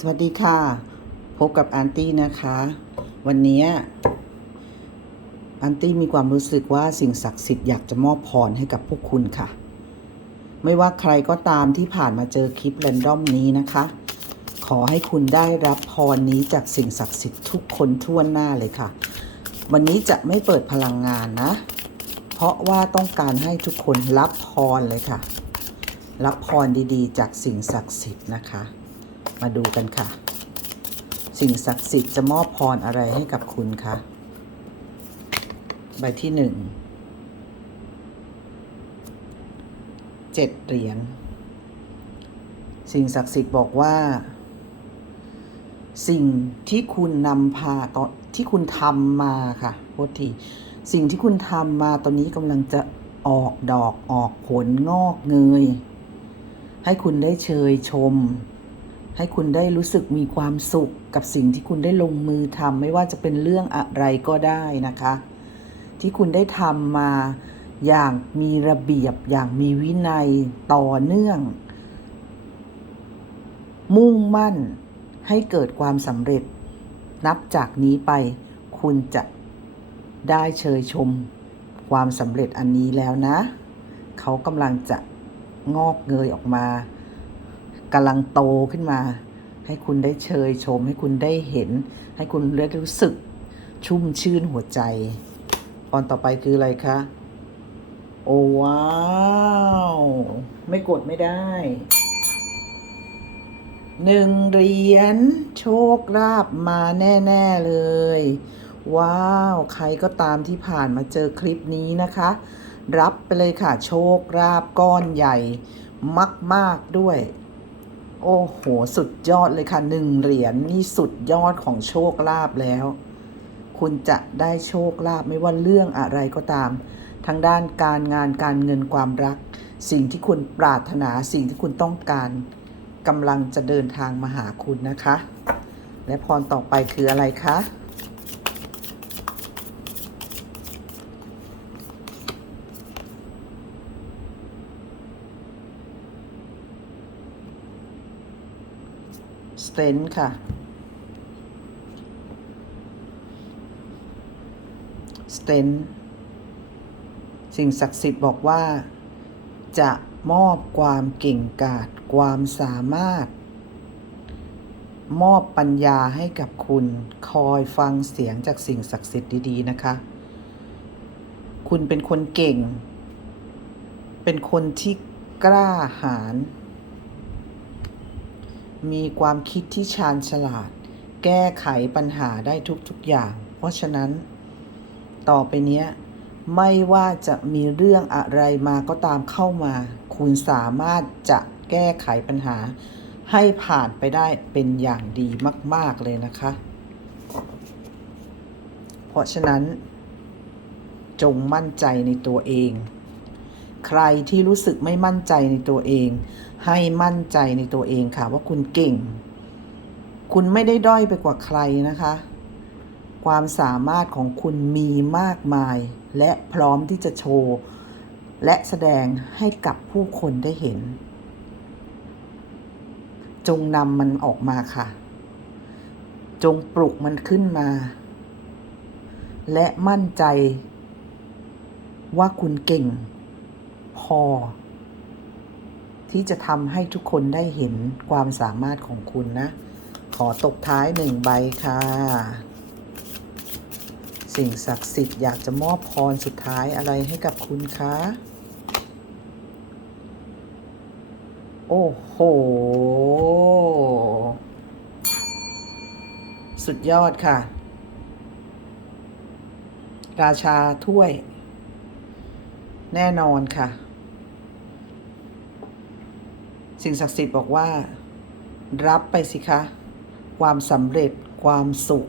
สวัสดีค่ะ พบกับอันตี้นะคะ วันนี้อันตี้มีความรู้สึกว่าสิ่งศักดิ์สิทธิ์อยากจะมอบพรให้กับพวกคุณค่ะ ไม่ว่าใครก็ตามที่ผ่านมาเจอคลิปแรนดอมนี้นะคะ ขอให้คุณได้รับพรนี้จากสิ่งศักดิ์สิทธิ์ทุกคนทั่วหน้าเลยค่ะ วันนี้จะไม่เปิดพลังงานนะ เพราะว่าต้องการให้ทุกคนรับพรเลยค่ะ รับพรดีๆ จากสิ่งศักดิ์สิทธิ์นะคะ มาดูกันค่ะ สิ่งศักดิ์สิทธิ์จะมอบพรอะไรให้กับคุณคะใบที่หนึ่งเจ็ดเหรียญสิ่งศักดิ์สิทธิ์บอกว่า สิ่งที่คุณนำพาตอนที่คุณทำมาค่ะโทษทีสิ่งที่คุณทำมาตอนนี้กำลังจะออกดอกออกผลงอกเงย ให้คุณได้เชยชม ให้คุณได้รู้สึกมีความสุขกับสิ่งที่คุณได้ลงมือทำไม่ว่าจะเป็นเรื่องอะไรก็ได้นะคะ ที่คุณได้ทำมาอย่างมีระเบียบอย่างมีวินัยต่อเนื่อง มุ่งมั่นให้เกิดความสำเร็จ นับจากนี้ไป คุณจะได้เชยชม ความสำเร็จอันนี้แล้วนะ เขากำลังจะงอกเงยออกมา กำลังโตขึ้นมา ให้คุณได้เชยชม ให้คุณได้เห็น ให้คุณได้รู้สึกชุ่มชื่นหัวใจตอนต่อไปคืออะไรคะ โอ้ว้าว ไม่กดไม่ได้หนึ่งเหรียญโชคลาภมาแน่ ๆ เลย ว้าว ใครก็ตามที่ผ่านมาเจอคลิปนี้นะคะ รับไปเลยค่ะ โชคลาภก้อนใหญ่ มาก ๆ ด้วย โอ้โห สุดยอดเลยค่ะหนึ่งเหรียญนี่สุดยอดของโชคลาภแล้ว คุณจะได้โชคลาภไม่ว่าเรื่องอะไรก็ตาม ทางด้านการงานการเงินความรัก สิ่งที่คุณปรารถนาสิ่งที่คุณต้องการกำลังจะเดินทางมาหาคุณนะคะ และพรต่อไปคืออะไรคะ ส เตนค่ะ สเตนสิ่งศักดิ์สิทธิ์บอกว่า จะมอบความเก่งกาจความสามารถ มอบปัญญาให้กับคุณคอยฟังเสียงจากสิ่งศักดิ์สิทธิ์ดีๆ นะคะ คุณเป็นคนเก่ง เป็นคนที่กล้าหาญ มีความคิดที่ชาญฉลาด แก้ไขปัญหาได้ทุกๆอย่าง เพราะฉะนั้น ต่อไปเนี้ย ไม่ว่าจะมีเรื่องอะไรมาก็ตามเข้ามา คุณสามารถจะแก้ไขปัญหา ให้ผ่านไปได้เป็นอย่างดีมาก ๆ เลยนะคะ เพราะฉะนั้น จงมั่นใจในตัวเอง ใครที่รู้สึกไม่มั่นใจในตัวเอง ให้มั่นใจในตัวเองค่ะ ว่าคุณเก่ง คุณไม่ได้ด้อยไปกว่าใครนะคะ ความสามารถของคุณมีมากมาย และพร้อมที่จะโชว์ และแสดงให้กับผู้คนได้เห็น จงนำมันออกมาค่ะ จงปลุกมันขึ้นมา และมั่นใจว่าคุณเก่ง พอ ที่จะทำให้ทุกคนได้เห็นความสามารถของคุณนะ ขอตกท้ายหนึ่งใบค่ะ สิ่งศักดิ์สิทธิ์อยากจะมอบพรสุดท้ายอะไรให้กับคุณคะโอ้โห สุดยอดค่ะ ราชาถ้วย แน่นอนค่ะ สิ่งศักดิ์สิทธิ์บอกว่า รับไปสิคะ ความสำเร็จ ความสุข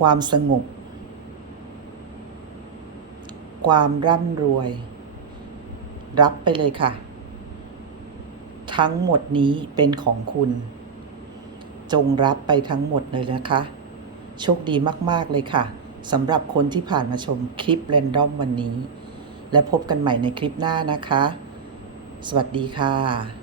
ความสงบ ความร่ำรวย รับไปเลยค่ะ ทั้งหมดนี้เป็นของคุณ จงรับไปทั้งหมดเลยนะคะ โชคดีมาก ๆ เลยค่ะสำหรับคนที่ผ่านมาชมคลิปแรนดอมวันนี้ และพบกันใหม่ในคลิปหน้านะคะ สวัสดีค่ะ